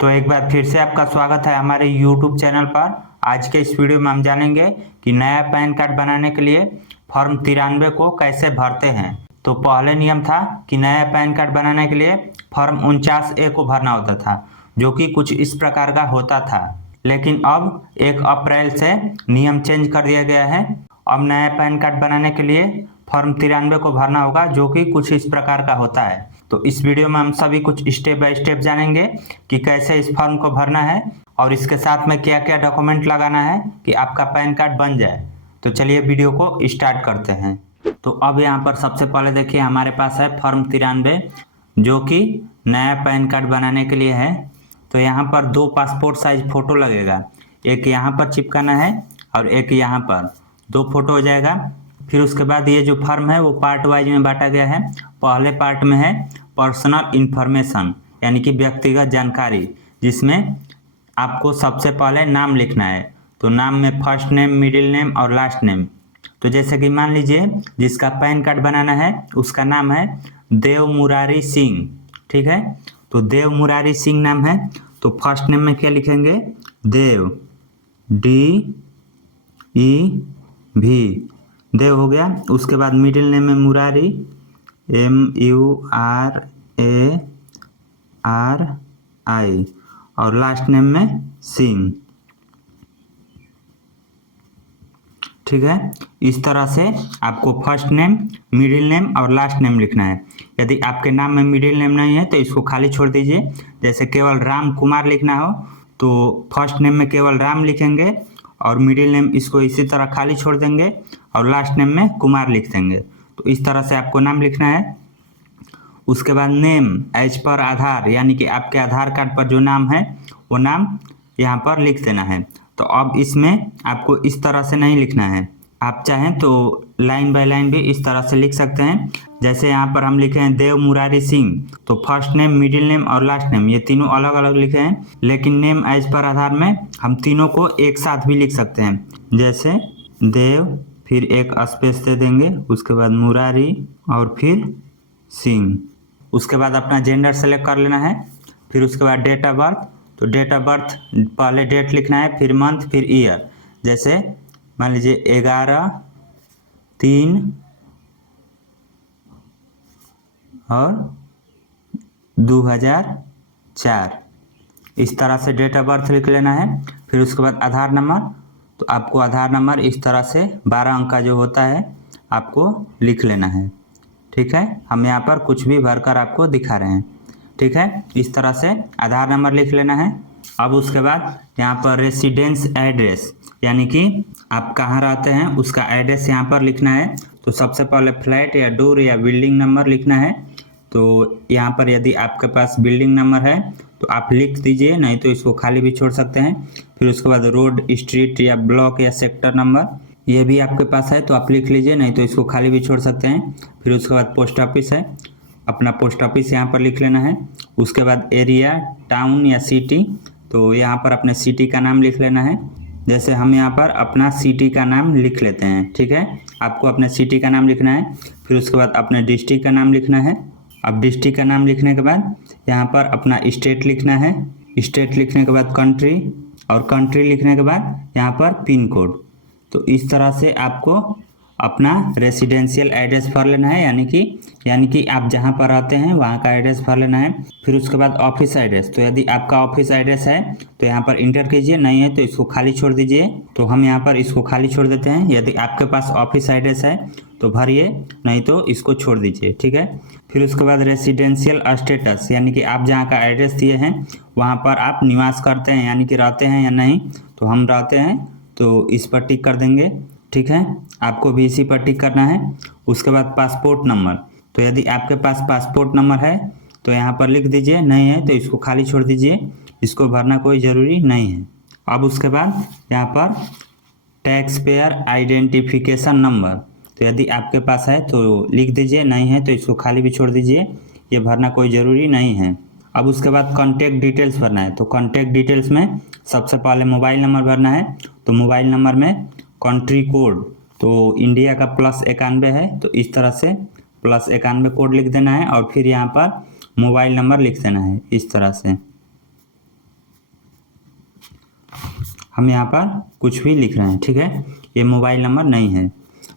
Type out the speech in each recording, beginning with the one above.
तो एक बार फिर से आपका स्वागत है हमारे YouTube चैनल पर। आज के इस वीडियो में हम जानेंगे कि नया पैन कार्ड बनाने के लिए फॉर्म 93 को कैसे भरते हैं। तो पहले नियम था कि नया पैन कार्ड बनाने के लिए फॉर्म 49A को भरना होता था, जो कि कुछ इस प्रकार का होता था। लेकिन अब 1 अप्रैल से नियम चेंज कर दिया गया है। अब नया पैन कार्ड बनाने के लिए फॉर्म 93 को भरना होगा, जो कि कुछ इस प्रकार का होता है। तो इस वीडियो में हम सभी कुछ स्टेप बाय स्टेप जानेंगे कि कैसे इस फॉर्म को भरना है और इसके साथ में क्या क्या डॉक्यूमेंट लगाना है कि आपका पैन कार्ड बन जाए। तो चलिए वीडियो को स्टार्ट करते हैं। तो अब यहाँ पर सबसे पहले देखिए हमारे पास है फॉर्म 93, जो कि नया पैन कार्ड बनाने के लिए है। तो यहाँ पर 2 पासपोर्ट साइज फोटो लगेगा, एक यहाँ पर चिपकाना है और एक यहाँ पर, 2 फोटो हो जाएगा। फिर उसके बाद ये जो फॉर्म है वो पार्ट वाइज में बांटा गया है। पहले पार्ट में है पर्सनल इंफॉर्मेशन, यानी कि व्यक्तिगत जानकारी, जिसमें आपको सबसे पहले नाम लिखना है। तो नाम में फर्स्ट नेम, मिडिल नेम और लास्ट नेम। तो जैसे कि मान लीजिए जिसका पैन कार्ड बनाना है उसका नाम है देव मुरारी सिंह, ठीक है। तो देव मुरारी सिंह नाम है, तो फर्स्ट नेम में क्या लिखेंगे? देव, DEV, देव हो गया। उसके बाद मिडिल नेम में मुरारी, MURARI, और लास्ट नेम में सिंह, ठीक है। इस तरह से आपको फर्स्ट नेम, मिडिल नेम और लास्ट नेम लिखना है। यदि आपके नाम में मिडिल नेम नहीं है तो इसको खाली छोड़ दीजिए। जैसे केवल राम कुमार लिखना हो तो फर्स्ट नेम में केवल राम लिखेंगे और मिडिल नेम इसको इसी तरह खाली छोड़ देंगे और लास्ट नेम में कुमार लिख देंगे। तो इस तरह से आपको नाम लिखना है। उसके बाद नेम एज पर आधार, यानी कि आपके आधार कार्ड पर जो नाम है वो नाम यहाँ पर लिख देना है। तो अब इसमें आपको इस तरह से नहीं लिखना है, आप चाहें तो लाइन बाय लाइन भी इस तरह से लिख सकते हैं। जैसे यहाँ पर हम लिखे हैं देव मुरारी सिंह, तो फर्स्ट नेम, मिडिल नेम और लास्ट नेम ये तीनों अलग अलग लिखे हैं। लेकिन नेम एज पर आधार में हम तीनों को एक साथ भी लिख सकते हैं। जैसे देव, फिर एक स्पेस दे देंगे, उसके बाद मुरारी और फिर सिंह। उसके बाद अपना जेंडर सेलेक्ट कर लेना है। फिर उसके बाद डेट ऑफ बर्थ, तो डेट ऑफ बर्थ पहले डेट लिखना है, फिर मंथ, फिर ईयर। जैसे मान लीजिए 11/3 और 2004, इस तरह से डेट ऑफ बर्थ लिख लेना है। फिर उसके बाद आधार नंबर, तो आपको आधार नंबर इस तरह से 12 अंक का जो होता है आपको लिख लेना है, ठीक है। हम यहाँ पर कुछ भी भरकर आपको दिखा रहे हैं, ठीक है। इस तरह से आधार नंबर लिख लेना है। अब उसके बाद यहाँ पर रेसिडेंस एड्रेस, यानी कि आप कहाँ रहते हैं उसका एड्रेस यहाँ पर लिखना है। तो सबसे पहले फ्लैट या डोर या बिल्डिंग नंबर लिखना है। तो यहाँ पर यदि आपके पास बिल्डिंग नंबर है तो आप लिख दीजिए, नहीं तो इसको खाली भी छोड़ सकते हैं। फिर उसके बाद रोड, स्ट्रीट या ब्लॉक या सेक्टर नंबर, ये भी आपके पास है तो आप लिख लीजिए, नहीं तो इसको खाली भी छोड़ सकते हैं। फिर उसके बाद पोस्ट ऑफिस है, अपना पोस्ट ऑफिस यहाँ पर लिख लेना है। उसके बाद एरिया, टाउन या सिटी, तो यहाँ पर अपने सिटी का नाम लिख लेना है। जैसे हम यहाँ पर अपना सिटी का नाम लिख लेते हैं, ठीक है। आपको अपने सिटी का नाम लिखना है। फिर उसके बाद अपने डिस्ट्रिक्ट का नाम लिखना है। अब डिस्ट्रिक्ट का नाम लिखने के बाद यहाँ पर अपना स्टेट लिखना है। स्टेट लिखने के बाद कंट्री, और कंट्री लिखने के बाद यहाँ पर पिन कोड। तो इस तरह से आपको अपना रेसिडेंशियल एड्रेस भर लेना है, यानी कि आप जहाँ पर रहते हैं वहाँ का एड्रेस भर लेना है। फिर उसके बाद ऑफिस एड्रेस, तो यदि आपका ऑफिस एड्रेस है तो यहाँ पर इंटर कीजिए, नहीं है तो इसको खाली छोड़ दीजिए। तो हम यहाँ पर इसको खाली छोड़ देते हैं। यदि आपके पास ऑफिस एड्रेस है तो भरिए, नहीं तो इसको छोड़ दीजिए, ठीक है। फिर उसके बाद रेसिडेंशियल स्टेटस, यानी कि आप जहाँ का एड्रेस दिए हैं वहाँ पर आप निवास करते हैं, यानी कि रहते हैं या नहीं। तो हम रहते हैं तो इस पर टिक कर देंगे, ठीक है। आपको भी इसी पर टिक करना है। उसके बाद पासपोर्ट नंबर, तो यदि आपके पास पासपोर्ट नंबर है तो यहाँ पर लिख दीजिए, नहीं है तो इसको खाली छोड़ दीजिए, इसको भरना कोई ज़रूरी नहीं है। अब उसके बाद यहाँ पर टैक्स पेयर आइडेंटिफिकेशन नंबर, तो यदि आपके पास है तो लिख दीजिए, नहीं है तो इसको खाली भी छोड़ दीजिए, ये भरना कोई ज़रूरी नहीं है। अब उसके बाद कॉन्टैक्ट डिटेल्स भरना है। तो कॉन्टैक्ट डिटेल्स में सबसे पहले मोबाइल नंबर भरना है। तो मोबाइल नंबर में कंट्री कोड, तो इंडिया का +91 है, तो इस तरह से +91 कोड लिख देना है और फिर यहाँ पर मोबाइल नंबर लिख देना है इस तरह से। हम यहाँ पर कुछ भी लिख रहे हैं, ठीक है, ये मोबाइल नंबर नहीं है।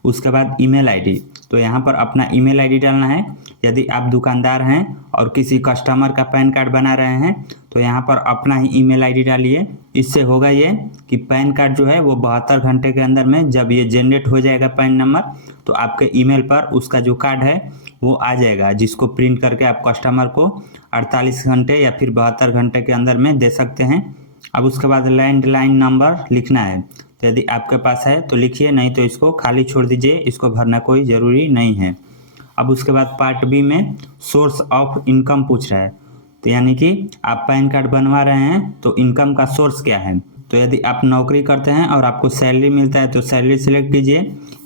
उसके बाद ईमेल आईडी, तो यहाँ पर अपना ईमेल आईडी डालना है। यदि आप दुकानदार हैं और किसी कस्टमर का पैन कार्ड बना रहे हैं तो यहाँ पर अपना ही ईमेल आईडी डालिए। इससे होगा ये कि पैन कार्ड जो है वो 72 घंटे के अंदर में जब ये जनरेट हो जाएगा पैन नंबर, तो आपके ईमेल पर उसका जो कार्ड है वो आ जाएगा, जिसको प्रिंट करके आप कस्टमर को 48 घंटे या फिर 72 घंटे के अंदर में दे सकते हैं। अब उसके बाद लैंडलाइन नंबर लिखना है, तो यदि आपके पास है तो लिखिए, नहीं तो इसको खाली छोड़ दीजिए, इसको भरना कोई ज़रूरी नहीं है। अब उसके बाद पार्ट बी में सोर्स ऑफ इनकम पूछ रहा है, तो यानी कि आप पैन कार्ड बनवा रहे हैं तो इनकम का सोर्स क्या है। तो यदि आप नौकरी करते हैं और आपको सैलरी मिलता है तो सैलरी सिलेक्ट कीजिए,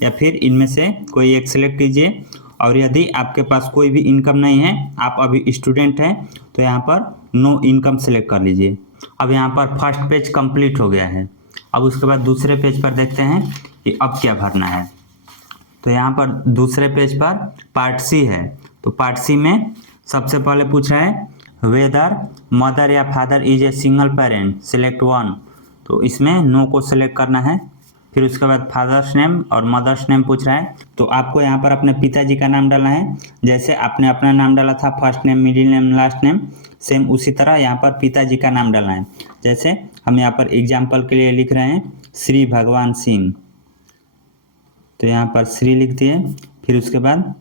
या फिर इनमें से कोई एक सिलेक्ट कीजिए। और यदि आपके पास कोई भी इनकम नहीं है, आप अभी स्टूडेंट हैं, तो यहाँ पर नो इनकम सेलेक्ट कर लीजिए। अब यहाँ पर फर्स्ट पेज कंप्लीट हो गया है। अब उसके बाद दूसरे पेज पर देखते हैं कि अब क्या भरना है। तो यहाँ पर दूसरे पेज पर पार्ट सी है, तो पार्ट सी में सबसे पहले पूछ रहा है वेदर मदर या father is a single parent, select one, तो इसमें नो को सिलेक्ट करना है। फिर उसके बाद फादर्स नेम और मदर्स नेम पूछ रहा है, तो आपको यहाँ पर अपने पिताजी का नाम डालना है। जैसे आपने अपना नाम डाला था, first name, middle name, last name, same उसी तरह यहाँ पर पिताजी का नाम डालना है। जैसे हम यहाँ पर एग्जाम्पल के लिए लिख रहे हैं श्री भगवान सिंह, तो यहाँ पर श्री लिख दिए। फिर उसके बाद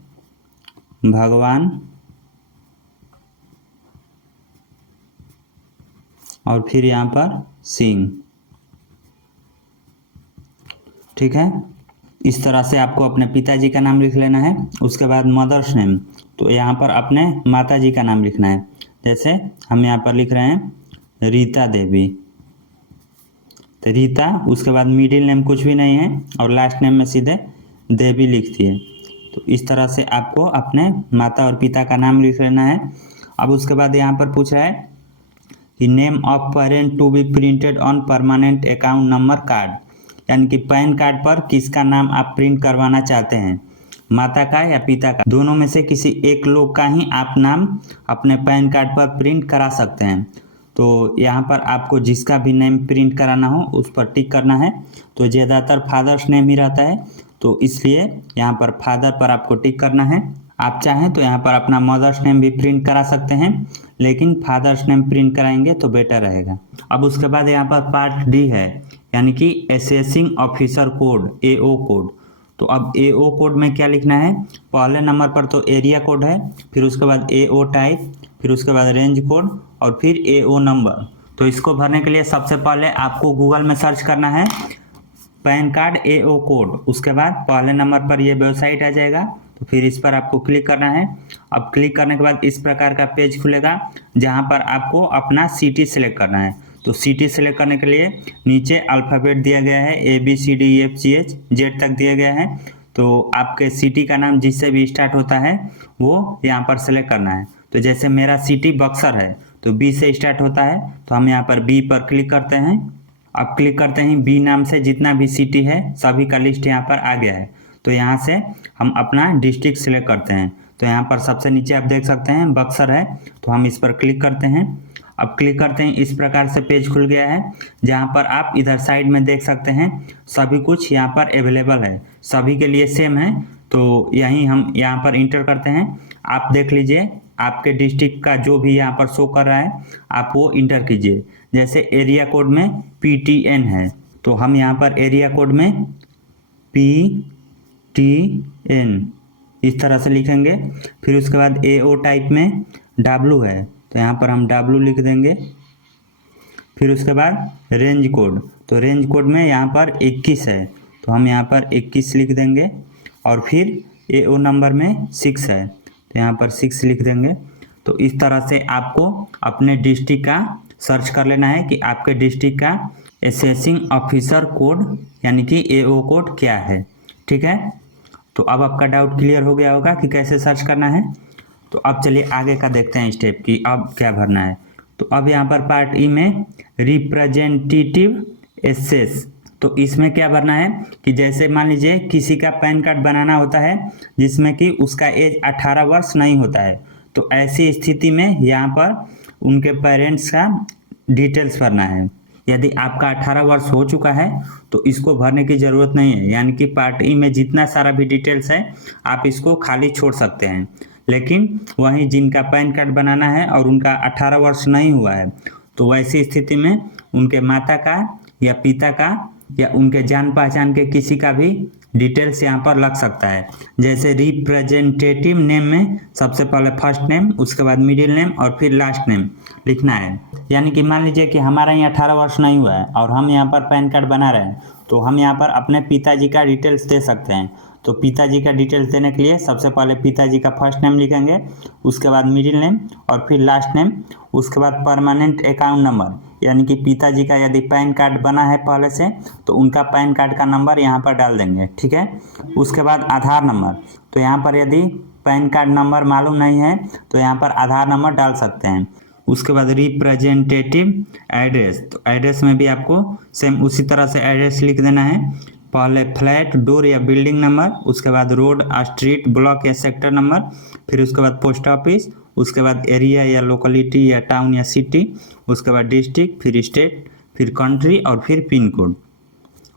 भगवान और फिर यहाँ पर सिंह, ठीक है। इस तरह से आपको अपने पिताजी का नाम लिख लेना है। उसके बाद मदर्स नेम, तो यहाँ पर अपने माताजी का नाम लिखना है। जैसे हम यहाँ पर लिख रहे हैं रीता देवी, तो रीता, उसके बाद मिडिल नेम कुछ भी नहीं है और लास्ट नेम में सीधे देवी लिख दिए। तो इस तरह से आपको अपने माता और पिता का नाम लिख लेना है। अब उसके बाद यहाँ पर पूछ रहा है कि name of parent to be printed on permanent account number card, यानी कि पैन कार्ड पर किसका नाम आप प्रिंट करवाना चाहते हैं, माता का या पिता का, दोनों में से किसी एक लोग का ही आप नाम अपने पैन कार्ड पर प्रिंट करा सकते हैं। तो यहाँ पर आपको जिसका भी नेम प्रिंट कराना हो उस पर टिक करना है। तो ज़्यादातर फादर्स नेम ही रहता है, तो इसलिए यहाँ पर फादर पर आपको टिक करना है। आप चाहें तो यहाँ पर अपना मदर्स नेम भी प्रिंट करा सकते हैं, लेकिन फादर्स नेम प्रिंट कराएंगे तो बेटर रहेगा। अब उसके बाद यहाँ पर पार्ट डी है, यानी कि असेसिंग ऑफिसर कोड, एओ कोड। तो अब एओ कोड में क्या लिखना है, पहले नंबर पर तो एरिया कोड है, फिर उसके बाद एओ टाइप, फिर उसके बाद रेंज कोड और फिर एओ नंबर। तो इसको भरने के लिए सबसे पहले आपको गूगल में सर्च करना है पैन कार्ड एओ कोड। उसके बाद पहले नंबर पर ये वेबसाइट आ जाएगा, तो फिर इस पर आपको क्लिक करना है। अब क्लिक करने के बाद इस प्रकार का पेज खुलेगा, जहाँ पर आपको अपना सिटी सेलेक्ट करना है। तो सिटी सेलेक्ट करने के लिए नीचे अल्फ़ाबेट दिया गया है, ABCDEFGH Z तक दिया गया है। तो आपके सिटी का नाम जिससे भी स्टार्ट होता है वो यहाँ पर सेलेक्ट करना है। तो जैसे मेरा सिटी बक्सर है, तो B से स्टार्ट होता है, तो हम यहाँ पर B पर क्लिक करते हैं। अब क्लिक करते हैं, B नाम से जितना भी सिटी है सभी का लिस्ट यहाँ पर आ गया है। तो यहाँ से हम अपना डिस्ट्रिक्ट सिलेक्ट करते हैं। तो यहाँ पर सबसे नीचे आप देख सकते हैं बक्सर है, तो हम इस पर क्लिक करते हैं। अब क्लिक करते हैं, इस प्रकार से पेज खुल गया है, जहाँ पर आप इधर साइड में देख सकते हैं सभी कुछ यहाँ पर अवेलेबल है, सभी के लिए सेम है। तो यहीं हम यहाँ पर इंटर करते हैं। आप देख लीजिए आपके डिस्ट्रिक्ट का जो भी यहाँ पर शो कर रहा है आप वो इंटर कीजिए। जैसे एरिया कोड में PTN है, तो हम यहाँ पर एरिया कोड में PTN इस तरह से लिखेंगे। फिर उसके बाद AO टाइप में W है, तो यहाँ पर हम W लिख देंगे। फिर उसके बाद रेंज कोड, तो रेंज कोड में यहाँ पर 21 है, तो हम यहाँ पर 21 लिख देंगे। और फिर AO नंबर में 6 है, तो यहाँ पर 6 लिख देंगे। तो इस तरह से आपको अपने डिस्ट्रिक्ट का सर्च कर लेना है कि आपके डिस्ट्रिक्ट का असेसिंग ऑफिसर कोड यानी कि AO कोड क्या है, ठीक है। तो अब आपका डाउट क्लियर हो गया होगा कि कैसे सर्च करना है। तो अब चलिए आगे का देखते हैं स्टेप कि अब क्या भरना है। तो अब यहाँ पर पार्ट ई में रिप्रेजेंटेटिव एसेस, तो इसमें क्या भरना है कि जैसे मान लीजिए किसी का पैन कार्ड बनाना होता है जिसमें कि उसका एज 18 वर्ष नहीं होता है, तो ऐसी स्थिति में यहाँ पर उनके पेरेंट्स का डिटेल्स भरना है। यदि आपका 18 वर्ष हो चुका है तो इसको भरने की ज़रूरत नहीं है, यानी कि पार्ट ई में जितना सारा भी डिटेल्स है आप इसको खाली छोड़ सकते हैं। लेकिन वहीं जिनका पैन कार्ड बनाना है और उनका 18 वर्ष नहीं हुआ है तो वैसी स्थिति में उनके माता का या पिता का या उनके जान पहचान के किसी का भी डिटेल्स यहाँ पर लग सकता है। जैसे रिप्रेजेंटेटिव नेम में सबसे पहले फर्स्ट नेम, उसके बाद मिडिल नेम और फिर लास्ट नेम लिखना है। यानी कि मान लीजिए कि हमारा यहाँ 18 वर्ष नहीं हुआ है और हम यहाँ पर पैन कार्ड बना रहे हैं तो हम यहाँ पर अपने पिताजी का डिटेल्स दे सकते हैं। तो पिताजी का डिटेल्स देने के लिए सबसे पहले पिताजी का फर्स्ट नेम लिखेंगे, उसके बाद मिडिल नेम और फिर लास्ट नेम, उसके बाद परमानेंट अकाउंट नंबर, यानी कि पिताजी का यदि पैन कार्ड बना है पहले से तो उनका पैन कार्ड का नंबर यहाँ पर डाल देंगे, ठीक है। उसके बाद आधार नंबर, तो यहाँ पर यदि पैन कार्ड नंबर मालूम नहीं है तो यहाँ पर आधार नंबर डाल सकते हैं। उसके बाद रिप्रेजेंटेटिव एड्रेस, तो एड्रेस में भी आपको सेम उसी तरह से एड्रेस लिख देना है। पहले फ्लैट, डोर या बिल्डिंग नंबर, उसके बाद रोड, स्ट्रीट, ब्लॉक या सेक्टर नंबर, फिर उसके बाद पोस्ट ऑफिस, उसके बाद एरिया या लोकेलिटी या टाउन या सिटी, उसके बाद डिस्ट्रिक्ट, फिर स्टेट, फिर कंट्री और फिर पिन कोड।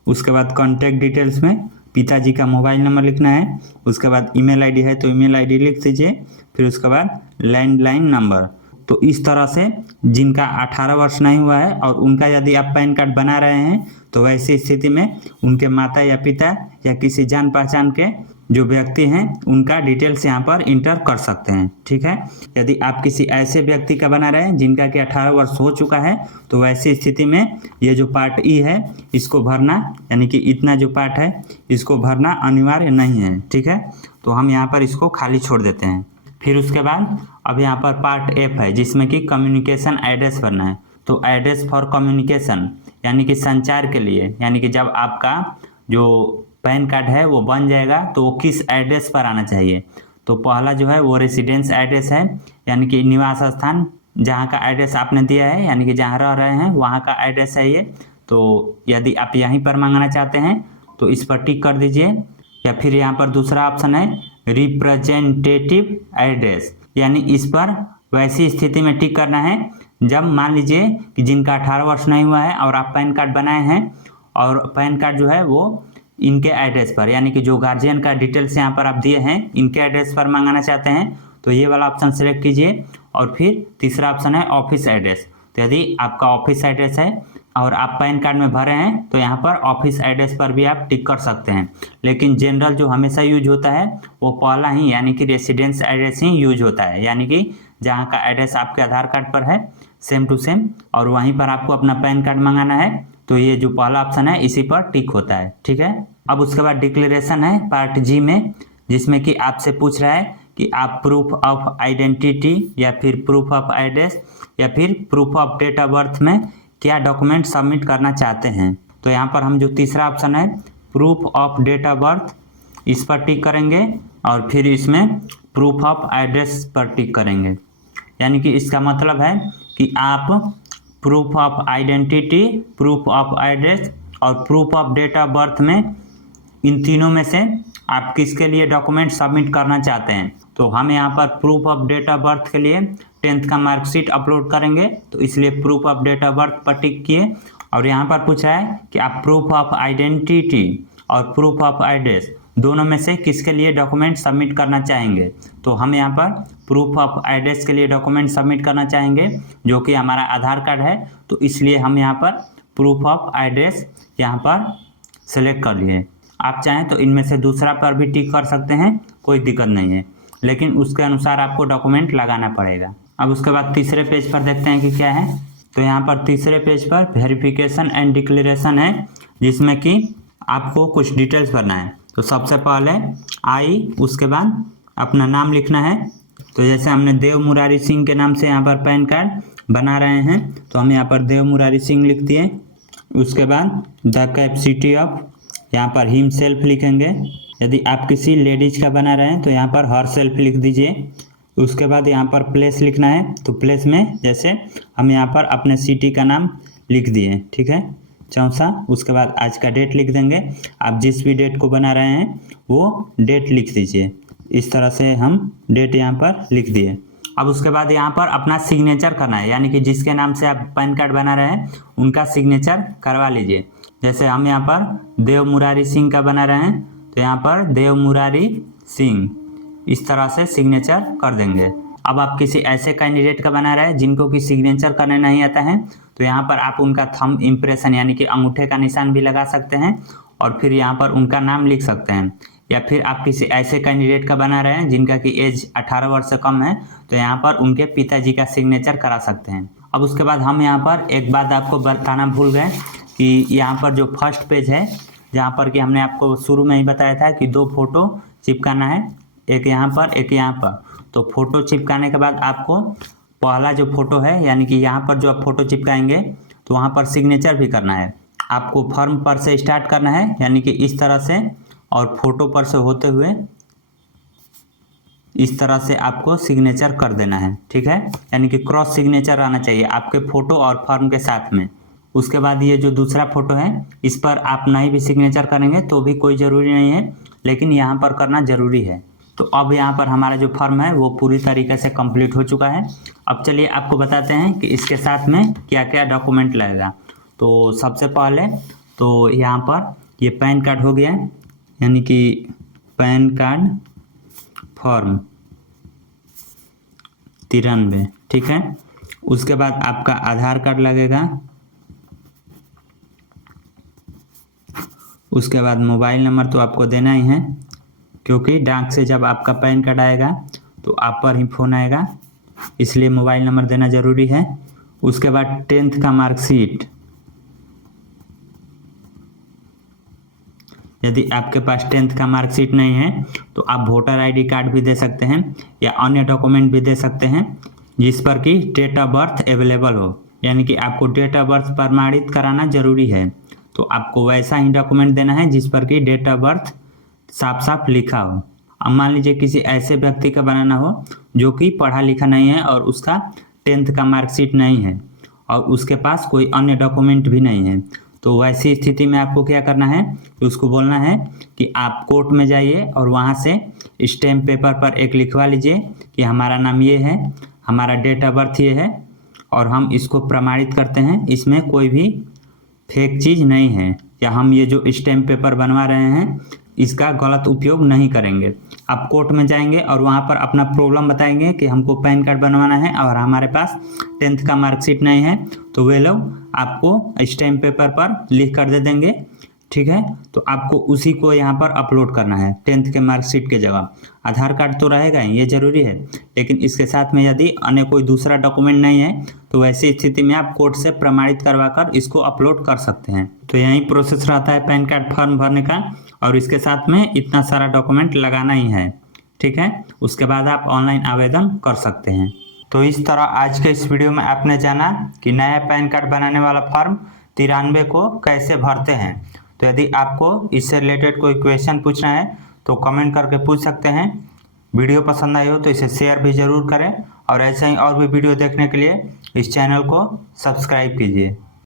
उसके बाद कॉन्टैक्ट डिटेल्स में पिताजी का मोबाइल नंबर लिखना है, उसके बाद ईमेल आईडी है तो ईमेल आईडी लिख दीजिए, फिर उसके बाद लैंडलाइन नंबर। तो इस तरह से जिनका 18 वर्ष नहीं हुआ है और उनका यदि आप पैन कार्ड बना रहे हैं तो वैसी स्थिति में उनके माता या पिता या किसी जान पहचान के जो व्यक्ति हैं उनका डिटेल्स यहाँ पर इंटर कर सकते हैं, ठीक है। यदि आप किसी ऐसे व्यक्ति का बना रहे हैं जिनका कि 18 वर्ष हो चुका है तो वैसी स्थिति में ये जो पार्ट ई है इसको भरना, यानी कि इतना जो पार्ट है इसको भरना अनिवार्य नहीं है, ठीक है। तो हम यहाँ पर इसको खाली छोड़ देते हैं। फिर उसके बाद अब यहाँ पर पार्ट एफ है जिसमें कि कम्युनिकेशन एड्रेस भरना है। तो एड्रेस फॉर कम्युनिकेशन यानी कि संचार के लिए, यानी कि जब आपका जो पैन कार्ड है वो बन जाएगा तो वो किस एड्रेस पर आना चाहिए। तो पहला जो है वो रेसिडेंस एड्रेस है, यानी कि निवास स्थान, जहाँ का एड्रेस आपने दिया है यानी कि जहाँ रह रहे हैं वहाँ का एड्रेस है ये। तो यदि आप यहीं पर मंगाना चाहते हैं तो इस पर टिक कर दीजिए। या फिर यहाँ पर दूसरा ऑप्शन है रिप्रेजेंटेटिव एड्रेस, यानी इस पर वैसी स्थिति में टिक करना है जब मान लीजिए कि जिनका 18 वर्ष नहीं हुआ है और आप पैन कार्ड बनाए हैं और पैन कार्ड जो है वो इनके एड्रेस पर, यानी कि जो गार्जियन का डिटेल्स यहाँ पर आप दिए हैं इनके एड्रेस पर मंगाना चाहते हैं तो ये वाला ऑप्शन सेलेक्ट कीजिए। और फिर तीसरा ऑप्शन है ऑफिस एड्रेस। तो यदि आपका ऑफिस एड्रेस है और आप पैन कार्ड में भरे हैं तो यहाँ पर ऑफिस एड्रेस पर भी आप टिक कर सकते हैं। लेकिन जनरल जो हमेशा यूज होता है वो पहला ही यानी कि रेसिडेंस एड्रेस ही यूज होता है, यानी कि जहाँ का एड्रेस आपके आधार कार्ड पर है सेम टू सेम और वहीं पर आपको अपना पैन कार्ड मंगाना है तो ये जो पहला ऑप्शन है इसी पर टिक होता है, ठीक है। अब उसके बाद डिक्लेरेशन है पार्ट जी में, जिसमें कि आपसे पूछ रहा है कि आप प्रूफ ऑफ आइडेंटिटी या फिर प्रूफ ऑफ एड्रेस या फिर proof of date of birth में क्या डॉक्यूमेंट सबमिट करना चाहते हैं। तो यहाँ पर हम जो तीसरा ऑप्शन है proof of date of birth इस पर टिक करेंगे और फिर इसमें प्रूफ ऑफ एड्रेस पर टिक करेंगे। यानी कि इसका मतलब है कि आप proof of identity, proof of address और proof of date of birth में इन तीनों में से आप किसके लिए डॉक्यूमेंट सबमिट करना चाहते हैं। तो हम यहाँ पर proof of date of birth के लिए 10th का मार्कशीट अपलोड करेंगे तो इसलिए proof of date of birth पर टिक किए। और यहाँ पर पूछा है कि आप प्रूफ ऑफ आइडेंटिटी और प्रूफ ऑफ एड्रेस दोनों में से किसके लिए डॉक्यूमेंट सबमिट करना चाहेंगे। तो हम यहाँ पर प्रूफ ऑफ एड्रेस के लिए डॉक्यूमेंट सबमिट करना चाहेंगे जो कि हमारा आधार कार्ड है, तो इसलिए हम यहाँ पर प्रूफ ऑफ एड्रेस यहाँ पर सेलेक्ट कर लिए। आप चाहें तो इनमें से दूसरा पर भी टिक कर सकते हैं, कोई दिक्कत नहीं है, लेकिन उसके अनुसार आपको डॉक्यूमेंट लगाना पड़ेगा। अब उसके बाद तीसरे पेज पर देखते हैं कि क्या है। तो यहाँ पर तीसरे पेज पर वेरिफिकेशन एंड डिक्लेरेशन है जिसमें कि आपको कुछ डिटेल्स भरना है। तो सबसे पहले आई, उसके बाद अपना नाम लिखना है। तो जैसे हमने देव मुरारी सिंह के नाम से यहाँ पर पैन कार्ड बना रहे हैं तो हम यहाँ पर देव मुरारी सिंह लिख दिए। उसके बाद द कैपेसिटी ऑफ, यहाँ पर हिम सेल्फ लिखेंगे। यदि आप किसी लेडीज का बना रहे हैं तो यहाँ पर हर सेल्फ लिख दीजिए। उसके बाद यहाँ पर प्लेस लिखना है, तो प्लेस में जैसे हम यहाँ पर अपने सिटी का नाम लिख दिए, ठीक है, चौसा। उसके बाद आज का डेट लिख देंगे। आप जिस भी डेट को बना रहे हैं वो डेट लिख दीजिए। इस तरह से हम डेट यहाँ पर लिख दिए। अब उसके बाद यहाँ पर अपना सिग्नेचर करना है, यानी कि जिसके नाम से आप पैन कार्ड बना रहे हैं उनका सिग्नेचर करवा लीजिए। जैसे हम यहाँ पर देव मुरारी सिंह का बना रहे हैं तो यहाँ पर देव मुरारी सिंह इस तरह से सिग्नेचर कर देंगे। अब आप किसी ऐसे कैंडिडेट का बना रहे हैं जिनको कि सिग्नेचर करने नहीं आता है तो यहाँ पर आप उनका थंब इम्प्रेशन यानी कि अंगूठे का निशान भी लगा सकते हैं और फिर यहाँ पर उनका नाम लिख सकते हैं। या फिर आप किसी ऐसे कैंडिडेट का बना रहे हैं जिनका कि एज 18 वर्ष से कम है तो यहाँ पर उनके पिताजी का सिग्नेचर करा सकते हैं। अब उसके बाद हम यहाँ पर एक बात आपको बताना भूल गए कि यहाँ पर जो फर्स्ट पेज है जहाँ पर कि हमने आपको शुरू में ही बताया था कि 2 फोटो चिपकाना है, एक यहाँ पर एक यहाँ पर। तो फोटो चिपकाने के बाद आपको पहला जो फोटो है यानी कि यहाँ पर जो आप फोटो चिपकाएंगे तो वहाँ पर सिग्नेचर भी करना है। आपको फॉर्म पर से स्टार्ट करना है यानी कि इस तरह से, और फोटो पर से होते हुए इस तरह से आपको सिग्नेचर कर देना है, ठीक है। यानी कि क्रॉस सिग्नेचर आना चाहिए आपके फोटो और फॉर्म के साथ में। उसके बाद ये जो दूसरा फोटो है इस पर आप नहीं भी सिग्नेचर करेंगे तो भी कोई ज़रूरी नहीं है, लेकिन यहाँ पर करना ज़रूरी है। तो अब यहाँ पर हमारा जो फॉर्म है वो पूरी तरीके से कंप्लीट हो चुका है। अब चलिए आपको बताते हैं कि इसके साथ में क्या क्या डॉक्यूमेंट लगेगा। तो सबसे पहले तो यहाँ पर ये पैन कार्ड हो गया, यानी कि पैन कार्ड फॉर्म 93, ठीक है। उसके बाद आपका आधार कार्ड लगेगा, उसके बाद मोबाइल नंबर तो आपको देना ही है क्योंकि डाक से जब आपका पैन कार्ड आएगा तो आप पर ही फ़ोन आएगा, इसलिए मोबाइल नंबर देना ज़रूरी है। उसके बाद 10th का मार्कशीट, यदि आपके पास 10th का मार्कशीट नहीं है तो आप वोटर आईडी कार्ड भी दे सकते हैं या अन्य डॉक्यूमेंट भी दे सकते हैं जिस पर कि डेट ऑफ बर्थ अवेलेबल हो, यानी कि आपको डेट ऑफ बर्थ प्रमाणित कराना जरूरी है। तो आपको वैसा ही डॉक्यूमेंट देना है जिस पर कि डेट ऑफ बर्थ साफ साफ लिखा हो। अब मान लीजिए किसी ऐसे व्यक्ति का बनाना हो जो कि पढ़ा लिखा नहीं है और उसका 10th का मार्कशीट नहीं है और उसके पास कोई अन्य डॉक्यूमेंट भी नहीं है, तो वैसी स्थिति में आपको क्या करना है कि उसको बोलना है कि आप कोर्ट में जाइए और वहाँ से स्टैम्प पेपर पर एक लिखवा लीजिए कि हमारा नाम ये है, हमारा डेट ऑफ बर्थ ये है और हम इसको प्रमाणित करते हैं, इसमें कोई भी फेक चीज़ नहीं है या हम ये जो स्टैम्प पेपर बनवा रहे हैं इसका गलत उपयोग नहीं करेंगे। आप कोर्ट में जाएंगे और वहाँ पर अपना प्रॉब्लम बताएंगे कि हमको पैन कार्ड बनवाना है और हमारे पास 10th का मार्कशीट नहीं है, तो वे लोग आपको स्टैम्प पेपर पर लिख कर दे देंगे, ठीक है। तो आपको उसी को यहाँ पर अपलोड करना है 10th के मार्कशीट के जगह। आधार कार्ड तो रहेगा ही, ये ज़रूरी है, लेकिन इसके साथ में यदि अन्य कोई दूसरा डॉक्यूमेंट नहीं है तो वैसी स्थिति में आप कोर्ट से प्रमाणित करवा कर इसको अपलोड कर सकते हैं। तो यही प्रोसेस रहता है पैन कार्ड फॉर्म भरने का, और इसके साथ में इतना सारा डॉक्यूमेंट लगाना ही है, ठीक है। उसके बाद आप ऑनलाइन आवेदन कर सकते हैं। तो इस तरह आज के इस वीडियो में आपने जाना कि नया पैन कार्ड बनाने वाला फॉर्म 93 को कैसे भरते हैं। तो यदि आपको इससे रिलेटेड कोई क्वेश्चन पूछना है तो कमेंट करके पूछ सकते हैं। वीडियो पसंद आई हो तो इसे शेयर भी ज़रूर करें और ऐसे ही और भी वीडियो देखने के लिए इस चैनल को सब्सक्राइब कीजिए।